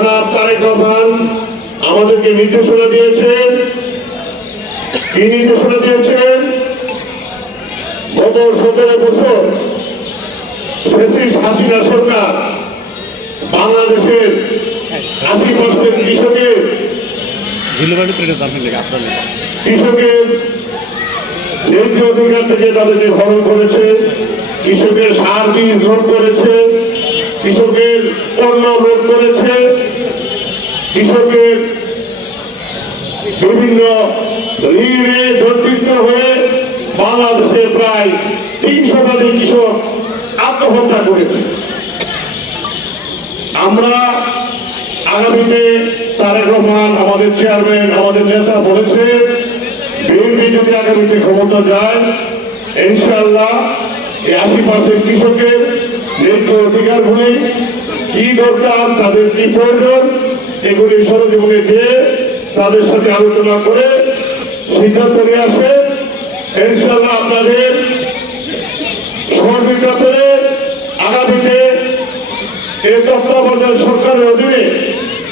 জনাব তারেক রহমান আমাদেরকে নির্দেশনা দিয়েছেন। কি নির্দেশনা দিয়েছেন? গত সতেরো বছর ফেসিস হাসিনা সরকার বাংলাদেশের আশি পার্সেন্ট কৃষকের কৃষকের ন্যায্য অধিকার থেকে তাদেরকে হরণ করেছে কৃষকের সার বীজ লোড করেছে। কৃষকের পণ্য লোড করেছে। কৃষকের বিভিন্ন ঋণে জর্জরিত হয়ে বাংলাদেশে প্রায় তিন শতাধিক কৃষক আত্মহত্যা করেছে। আমরা আগামীতে তারেক রহমান, আমাদের চেয়ারম্যান, আমাদের নেতা বলেছে, বিএনপি যদি আগামীতে ক্ষমতা যায়, ইনশাআল্লাহ এই আশি কৃষকের ন্যায্য অধিকারগুলি কি দরকার তাদের কি প্রয়োজন, এগুলি সরজীবনে দিয়ে তাদের সাথে আলোচনা করে সিদ্ধান্ত নিয়ে আসে ইনশাআল্লাহ আপনাদের সহযোগিতা পেলে আগামীতে এই তত্ত্বাবধায়ক সরকারের অধীনে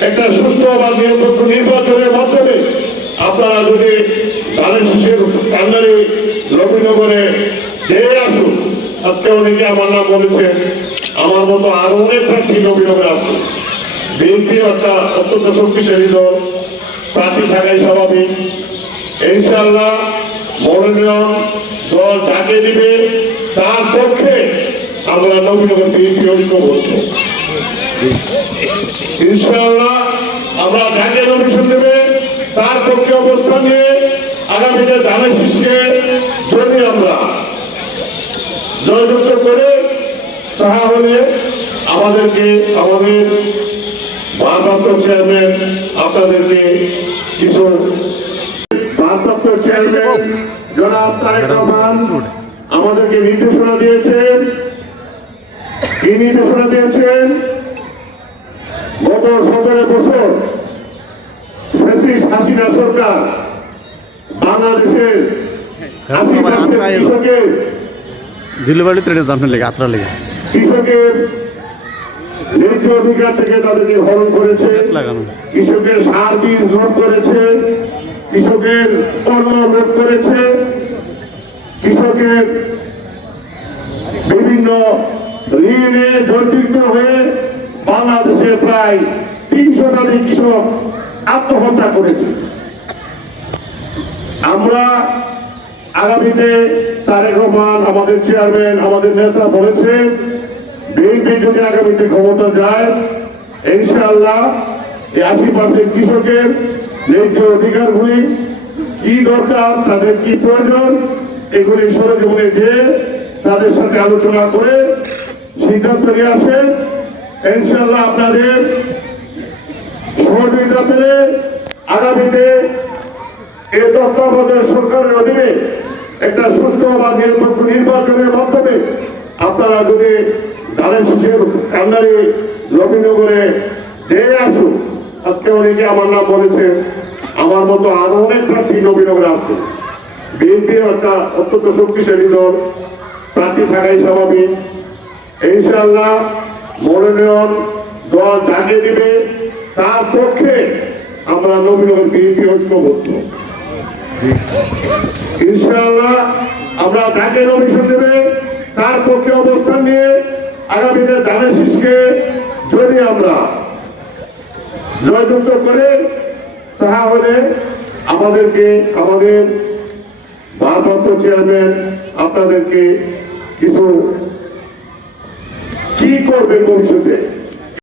একটা সুস্থ বা নিরপেক্ষ নির্বাচনের মাধ্যমে আপনারা যদি ধানের শিশের কান্দারি রবীনগরে যে আসুন আজকে অনেকে আমার নাম বলেছেন, আমার মতো আরও অনেক প্রার্থী নবীনগরে আছে। বিএনপি একটা অত্যন্ত শক্তিশালী দল, প্রার্থী থাকাই স্বাভাবিক। ইনশাআল্লাহ মনোনয়ন দল যাকে দিবে, তার পক্ষে আমরা নবীনগর বিএনপি ঐক্যবদ্ধ। ইনশাআল্লাহ আমরা যাকে নমিশন দেবে, তার পক্ষে অবস্থান নিয়ে আগামীতে ধানের শীষকে যদি আমরা জয়যুক্ত করে তাহলে আমাদেরকে আমাদের ভারপ্রাপ্ত চেয়ারম্যান আপনাদেরকে কিছু ভারপ্রাপ্ত চেয়ারম্যান জনাব তারেক রহমান আমাদেরকে নির্দেশনা দিয়েছেন। কি নির্দেশনা দিয়েছেন? গত সতেরো বছর ফেসিস হাসিনা সরকার বাংলাদেশের আশি পার্সেন্ট কৃষকের ধুলোবাড়ি থেকে দরকার লেগে আপনার লেগে। কৃষকের ন্যায্য অধিকার থেকে তাদেরকে হরণ করেছে। কৃষকের সার বীজ লোড করেছে। কৃষকের পণ্য লোড করেছে। কৃষকের বিভিন্ন ঋণে জর্জরিত হয়ে বাংলাদেশে প্রায় তিন শতাধিক কৃষক আত্মহত্যা করেছে। আমরা আগামীতে তারেক রহমান আমাদের চেয়ারম্যান আমাদের নেতা বলেছে বিএনপি যদি আগামীতে ক্ষমতা যায়, ইনশাআল্লাহ এই আশি পার্সেন্ট কৃষকের ন্যায্য অধিকারগুলি কি দরকার, তাদের কি প্রয়োজন, এগুলি সরজীবনে দিয়ে তাদের সাথে আলোচনা করে সিদ্ধান্ত নিয়ে আসে ইনশাআল্লাহ আপনাদের সহযোগিতা পেলে আগামীতে এই তত্ত্বাবধায়ক সরকারের অধীনে একটা সুস্থ বা নিরপেক্ষ নির্বাচনের মাধ্যমে আপনারা যদি ধানের শিশের কান্দারি রবীনগরে যে আসুন, আজকে অনেকে আমার নাম বলেছেন আমার মতো আরও অনেক প্রার্থী নবীনগরে আছে। বিএনপি একটা অত্যন্ত শক্তিশালী দল, প্রার্থী থাকাই স্বাভাবিক। ইনশাআল্লাহ মনোনয়ন দল যাকে দিবে, তার পক্ষে আমরা নবীনগর বিএনপি ঐক্যবদ্ধ। ইনশাআল্লাহ আমরা যাকে নমিশন দেবে, তার পক্ষে অবস্থান নিয়ে আগামীতে ধানের শীষকে যদি আমরা জয়যুক্ত করে, তাহলে আমাদেরকে আমাদের ভারপ্রাপ্ত চেয়ারম্যান আপনাদেরকে কিছু কি করবে ভবিষ্যতে?